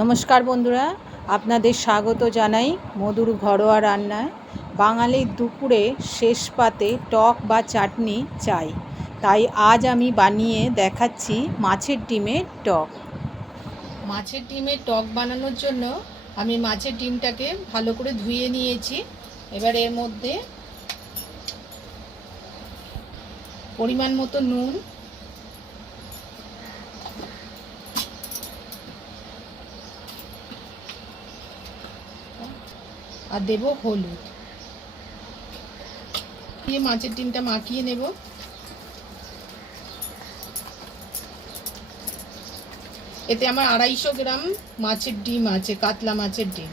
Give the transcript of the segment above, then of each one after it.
নমস্কার বন্ধুরা, আপনাদের স্বাগত জানাই মধুর ঘরোয়া রান্নায়। বাঙালির দুপুরে শেষ পাতে টক বা চাটনি চাই। তাই আজ আমি বানিয়ে দেখাচ্ছি মাছের ডিমের টক। মাছের ডিমের টক বানানোর জন্য আমি মাছের ডিমটাকে ভালো করে ধুয়ে নিয়েছি। এবার এর মধ্যে পরিমাণ মতো নুন আর দেব হলুদ। দিয়ে মাছের ডিমটা মাখিয়ে নেব। এতে আমার আড়াইশো গ্রাম মাছের ডিম আছে, কাতলা মাছের ডিম।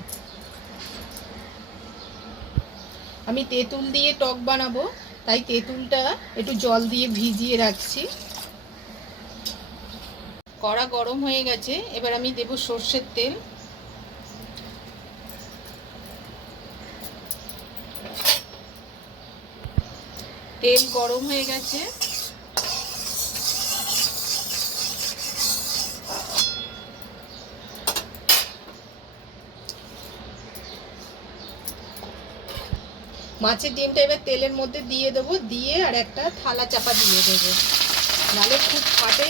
আমি তেঁতুল দিয়ে টক বানাবো, তাই তেঁতুলটা একটু জল দিয়ে ভিজিয়ে রাখছি। কড়া গরম হয়ে গেছে, এবার আমি দেব সর্ষের তেল। তেল গরম হয়ে গেছে। মাছের ডিমটা এবার তেলের মধ্যে দিয়ে দেবো, দিয়ে আর একটা থালা চাপা দিয়ে দেবো। নাহলে খুব ফাটে।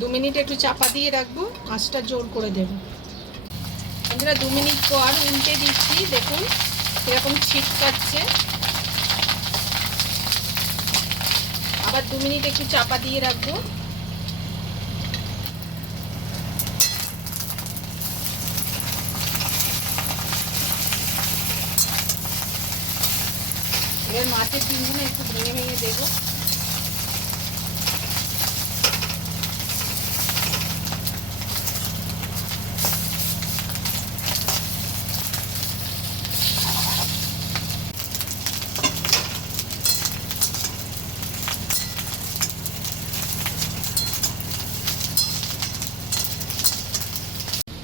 দু মিনিট একটু চাপা দিয়ে রাখব, আঁচটা জোর করে দেব। বন্ধুরা, দু মিনিট পর উল্টে দিচ্ছি, দেখুন এরকম ছিটকাচ্ছে। আবার দু মিনিট একটু চাপা দিয়ে রাখব। এবার মাছের ডিমগুলো একটু ভেঙে ভেঙে দেবো।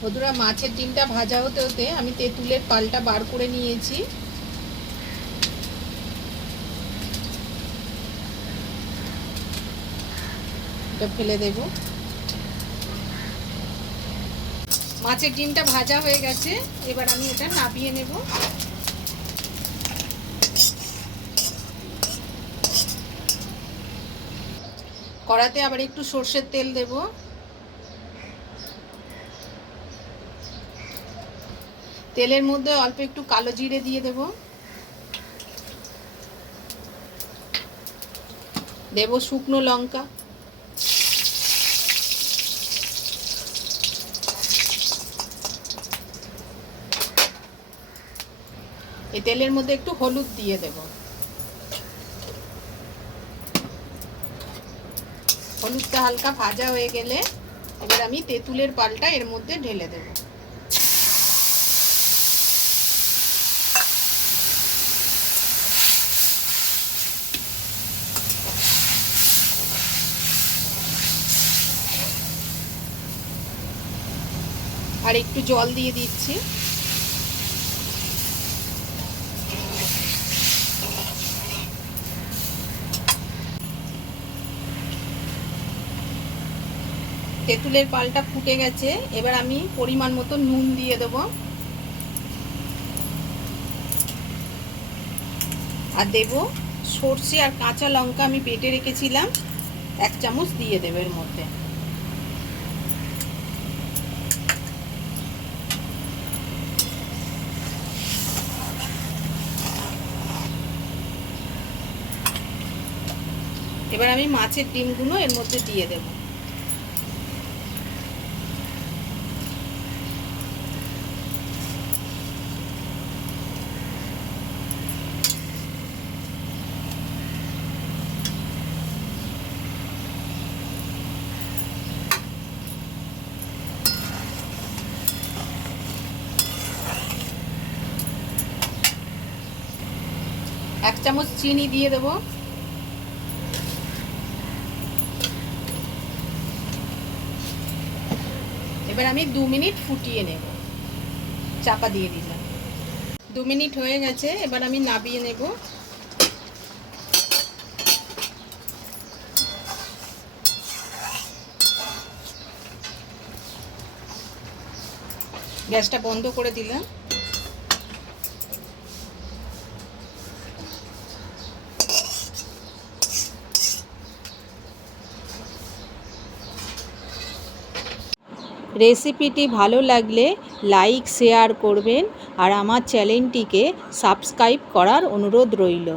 বন্ধুরা মাছের ডিমটা ভাজা হতে হতে আমি তেঁতুলের পালটা বার করে নিয়েছি। ফেলে দেব। মাছের ডিমটা ভাজা হয়ে গেছে, এবার আমি এটা নাবিয়ে নেব। কড়াতে আবার একটু সর্ষের তেল দেবো। তেলের মধ্যে অল্প একটু কালো জিরে দিয়ে দেব। দেব শুকনো লঙ্কা। এই তেলের মধ্যে একটু হলুদ দিয়ে দেব। হলুদটা হালকা ভাজা হয়ে গেলে এবার আমি তেঁতুলের পালটা এর মধ্যে ঢেলে দেবো। আর একটু জল দিয়ে দিচ্ছি। তেঁতুলের পালটা ফুটে গেছে। এবার আমি পরিমাণ মতো নুন দিয়ে দেব। আর দেব সর্ষে আর কাঁচা লঙ্কা আমি বেটে রেখেছিলাম। এক চামচ দিয়ে দেবে এর মধ্যে। এবার আমি মাছের ডিমগুলো এর মধ্যে দিয়ে দেব। এক চামচ চিনি দিয়ে দেবো। এবার আমি দু মিনিট ফুটিয়ে নেব। চাপা দিয়ে দিলাম। দু মিনিট হয়ে গেছে, এবার আমি নাবিয়ে নেব। গ্যাসটা বন্ধ করে দিলাম। রেসিপিটি ভালো লাগলে লাইক শেয়ার করবেন আর আমার চ্যানেলটিকে সাবস্ক্রাইব করার অনুরোধ রইল।